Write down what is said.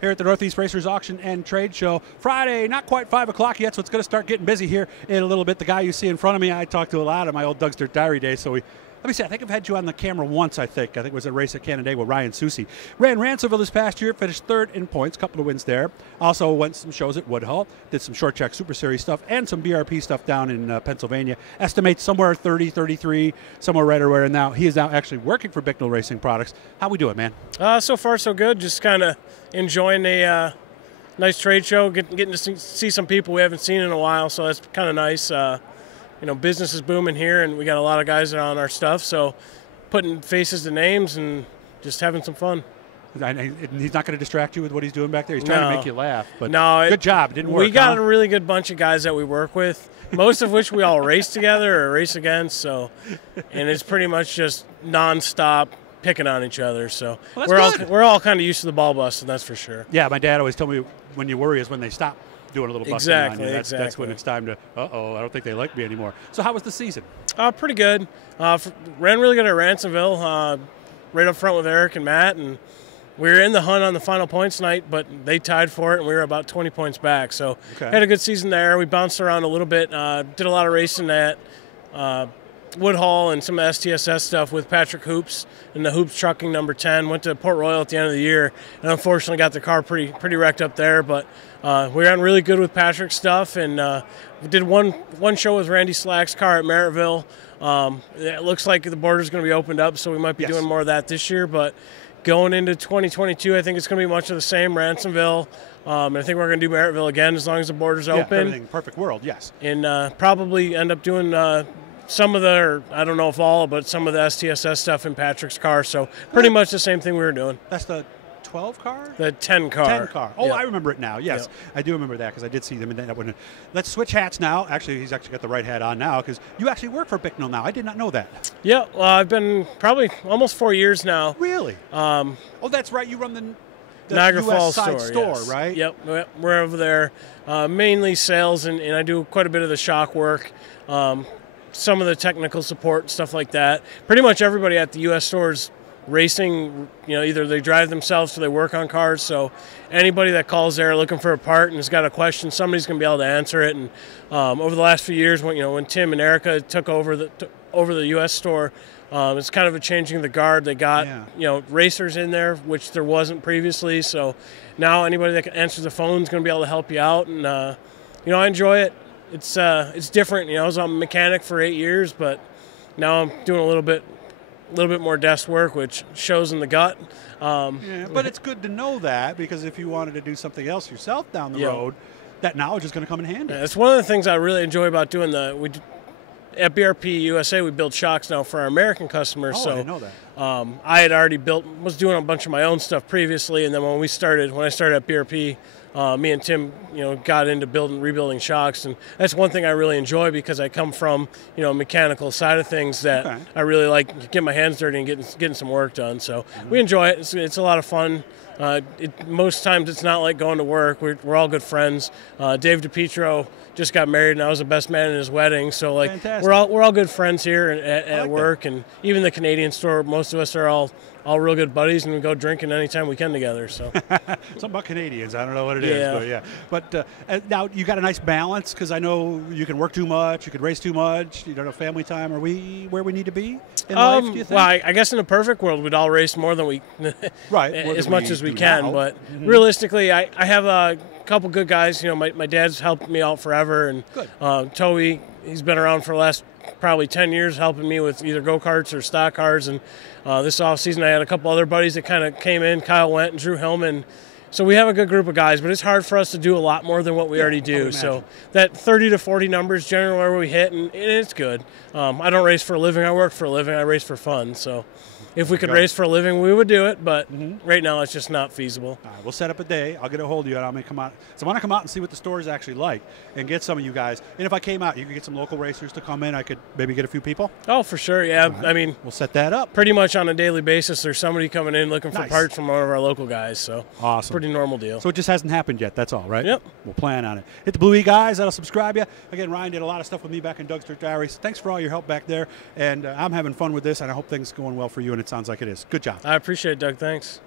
here at the Northeast Racers Auction and Trade Show. Friday, not quite 5 o'clock yet, so it's going to start getting busy here in a little bit. The guy you see in front of me, I talked to a lot of my old Doug's Dirt Diary days, so let me see, I think I've had you on the camera once, I think. It was a race at Canandaigua with Ryan Susice. Ran Ransomville this past year, finished third in points, couple of wins there. Also went some shows at Woodhull, did some short track Super Series stuff and some BRP stuff down in Pennsylvania. Estimates somewhere 30, 33, somewhere right around now. He is now actually working for Bicknell Racing Products. How we doing, man? So far, so good. Just kind of enjoying a nice trade show, getting to see some people we haven't seen in a while, so that's kind of nice. You know, business is booming here, and we got a lot of guys that are on our stuff, so putting faces to names and just having some fun. He's not going to distract you with what he's doing back there? He's trying to make you laugh. But no, good job. It didn't work. We got a really good bunch of guys that we work with, most of which we all race together or race against, so, and it's pretty much just nonstop picking on each other. So we're all kind of used to the ball busting, that's for sure. Yeah, my dad always told me when you worry is when they stop doing a little busting on you. That's when it's time to, I don't think they like me anymore. So how was the season? Pretty good. Ran really good at Ransomville, right up front with Eric and Matt, and we were in the hunt on the final points night, but they tied for it, and we were about 20 points back. So had a good season there. We bounced around a little bit, did a lot of racing at Woodhull and some STSS stuff with Patrick Hoops in the Hoops Trucking number 10. Went to Port Royal at the end of the year, and unfortunately got the car pretty wrecked up there. But we ran really good with Patrick's stuff, and we did one show with Randy Slack's car at Merrittville. It looks like the border's going to be opened up, so we might be doing more of that this year. But going into 2022, I think it's going to be much of the same. Ransomville. And I think we're going to do Merrittville again as long as the border's open. Everything perfect world, yes. And probably end up doing some of the, or I don't know if all, but some of the STSS stuff in Patrick's car. So pretty much the same thing we were doing. That's the 12 car? The 10 car. 10 car. Oh, I remember it now. Yes, I do remember that because I did see them in that one. Let's switch hats now. Actually, he's actually got the right hat on now because you actually work for Bicknell now. I did not know that. Yeah, I've been probably almost 4 years now. Really? Oh, that's right. You run the Niagara US Falls side store, right? Yep, we're over there. Mainly sales, and I do quite a bit of the shock work. Some of the technical support, stuff like that. Pretty much everybody at the U.S. stores racing, either they drive themselves or they work on cars. So anybody that calls there looking for a part and has got a question, somebody's going to be able to answer it. And over the last few years, when Tim and Erica took over the U.S. store, it's kind of a changing of the guard. They got racers in there, which there wasn't previously. So now anybody that can answer the phone is going to be able to help you out. And I enjoy it. It's different. I was a mechanic for 8 years, but now I'm doing a little bit more desk work, which shows in the gut. But it's good to know that, because if you wanted to do something else yourself down the road, that knowledge is going to come in handy. It's one of the things I really enjoy about doing at BRP USA. We build shocks now for our American customers. I didn't know that. I had already was doing a bunch of my own stuff previously, and then when I started at BRP, me and Tim, got into rebuilding shocks, and that's one thing I really enjoy because I come from, mechanical side of things that I really like getting my hands dirty and getting some work done. So we enjoy it. It's a lot of fun. Most times it's not like going to work. We're all good friends. Dave DiPietro just got married, and I was the best man in his wedding. So we're all good friends here at work, and even the Canadian store. Most of us are all real good buddies, and we go drinking anytime we can together. So something about Canadians, I don't know what it is, but But now you got a nice balance, because I know you can work too much, you could race too much. You don't have family time. Are we where we need to be in life? Do you think? Well, I guess in a perfect world, we'd all race more than we as much as we can. Now. But realistically, I have a couple good guys. My dad's helped me out forever, and Toby, he's been around for the last probably 10 years helping me with either go-karts or stock cars. And this off-season I had a couple other buddies that kind of came in, Kyle Wendt and Drew Hillman. So we have a good group of guys, but it's hard for us to do a lot more than what we already do. So that 30 to 40 numbers is generally where we hit, and it's good. I don't race for a living. I work for a living. I race for fun. So if we could race for a living, we would do it, but right now it's just not feasible. All right, we'll set up a day. I'll get a hold of you, and I'm going to come out. So I want to come out and see what the store is actually like and get some of you guys. And if I came out, you could get some local racers to come in. I could maybe get a few people. Oh, for sure, yeah. Right. I mean, we'll set that up. Pretty much on a daily basis, there's somebody coming in looking for parts from one of our local guys. So awesome. Pretty normal deal. So it just hasn't happened yet. That's all, right? Yep. We'll plan on it. Hit the Blue E guys. That'll subscribe you. Again, Ryan did a lot of stuff with me back in Doug's Dirt Diary. So thanks for all your help back there. And I'm having fun with this, and I hope things are going well for you, and it sounds like it is. Good job. I appreciate it, Doug. Thanks.